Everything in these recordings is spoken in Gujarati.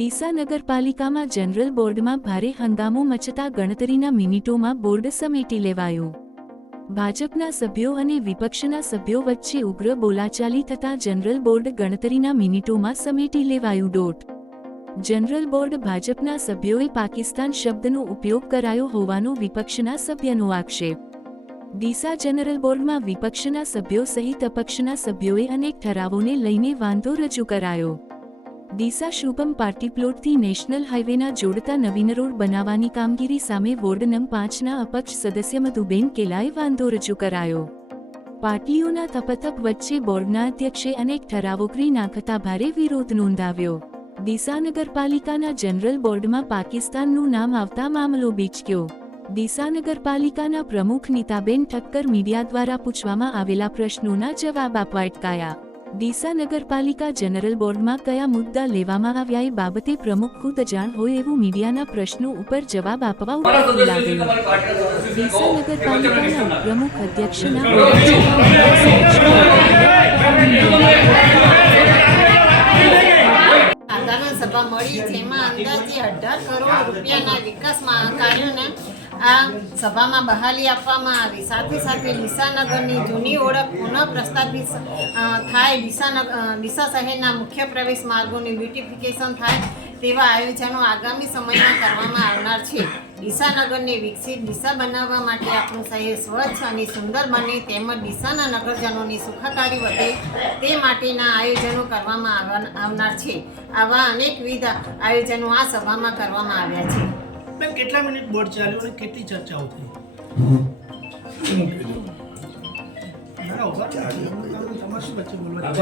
ડીસા નગરપાલિકામાં જનરલ બોર્ડમાં ભારે હંગામો મચતા ગણતરીના મિનિટોમાં બોર્ડ સમેટી લેવાયું. ભાજપના સભ્યો અને વિપક્ષના સભ્યો વચ્ચે ઉગ્ર બોલાચાલી થતા જનરલ બોર્ડ ગણતરીના મિનિટોમાં સમેટી લેવાયું ડોટ જનરલ બોર્ડ ભાજપના સભ્યોએ પાકિસ્તાન શબ્દનો ઉપયોગ કરાયો હોવાનો વિપક્ષના સભ્યનો આક્ષેપ. ડીસા જનરલ બોર્ડમાં વિપક્ષના સભ્યો સહિત અપક્ષના સભ્યોએ અનેક ઠરાવોને લઈને વાંધો રજૂ કરાયો. ડીસા શુભમ પાર્ટી પ્લોટથી નેશનલ હાઈવેના જોડતા નવીન રોડ બનાવવાની કામગીરી સામે વોર્ડ નંબર પાંચના અપક્ષ સદસ્ય મધુબેન કેલાએ વાંધો રજૂ કરાયો. પાર્ટીઓના તપતપ વચ્ચે બોર્ડના અધ્યક્ષે અનેક ઠરાવો કરી નાખતા ભારે વિરોધ નોંધાવ્યો. ડીસા નગરપાલિકાના જનરલ બોર્ડમાં પાકિસ્તાનનું નામ આવતા મામલો બીચક્યો. ડીસા નગરપાલિકાના પ્રમુખ નીતાબેન ઠક્કર મીડિયા દ્વારા પૂછવામાં આવેલા પ્રશ્નોના જવાબ આપવા અટકાયા. ડીસા નગરપાલિકા જનરલ બોર્ડમાં કયા મુદ્દા લેવામાં આવ્યા એ બાબતે પ્રમુખ ખુદ અજાણ હોય એવું મીડિયાના પ્રશ્નો ઉપર જવાબ આપવા ઉતાવળ લાગેલું ડીસા નગરપાલિકાના પ્રમુખ અધ્યક્ષના સભા મળી જેમાં અંદાજે અઢાર કરોડ રૂપિયાના વિકાસમાં કાર્યોને આ સભામાં બહાલી આપવામાં આવી. સાથે સાથે ડીસાનગરની જૂની ઓળખ પુનઃ પ્રસ્થાપિત થાય ડીસાનગર ડીસા શહેરના મુખ્ય પ્રવેશ માર્ગોની બ્યુટિફિકેશન થાય તેવા આયોજનો આગામી સમયમાં કરવામાં આવનાર છે. ડીસાનગરને વિકસિત ડીસા બનાવવા માટે આપણું શહેર સ્વચ્છ અને સુંદર બને તેમજ ડીસાના નગરજનોની સુખાકારી વધે તે માટેના આયોજનો કરવામાં આવનાર છે. આવા અનેકવિધ આયોજનો આ સભામાં કરવામાં આવ્યા છે. બેન કેટલા મિનિટ બોર્ડ ચાલ્યું અને કેટલી ચર્ચાઓ થઈ ના, ઊભા રહો. તમારે શું વચ્ચે બોલવાનું?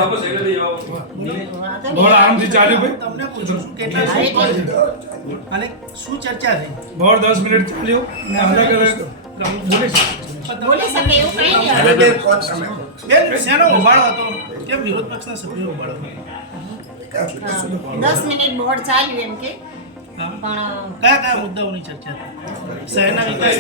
બોર્ડ આરામથી ચાલ્યું ભાઈ. તમને પૂછું છું કેટલા શું બોર્ડ છે? અને શું ચર્ચા થઈ બોર્ડ દસ મિનિટ ચાલ્યો ને અલગ અલગ બોલી બોલી શકે એવું કંઈ નહીં બેન શેનો ઉભાડો હતો કેમ વિરોધ પક્ષના સભ્યો દસ મિનિટ બોર્ડ ચાલ્યું એમ કે? પણ કયા કયા મુદ્દાઓની ચર્ચા થઈ શહેરના વિકાસ